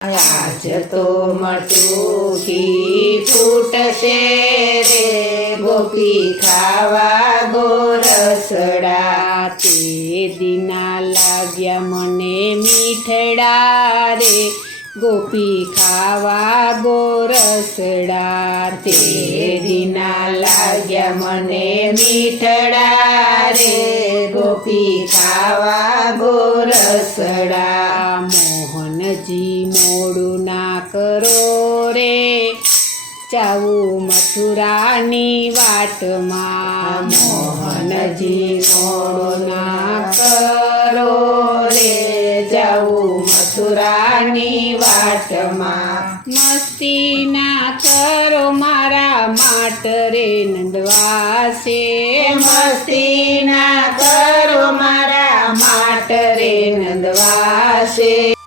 આજ તો મટું ઘી ફૂટશે રે ગોપી ખાવા ગોરસડા તે દીના લાગ્યા મને મીઠડા રે ગોપી ખાવા ગોરસડા તે દીના લાગ્યા મને મીઠડા રે ગોપી ખાવા ગોરસડા મોહનજી મોડું ના કરો રે જાવું મથુરાની વાટમાં મોહનજી મોડું ના કરો રે જાવું મથુરાની વાટમાં મસ્તી ના કરો મારા માટ રે નંદવાસે મસ્તી ના કરો મારા માટ રે નંદવાસે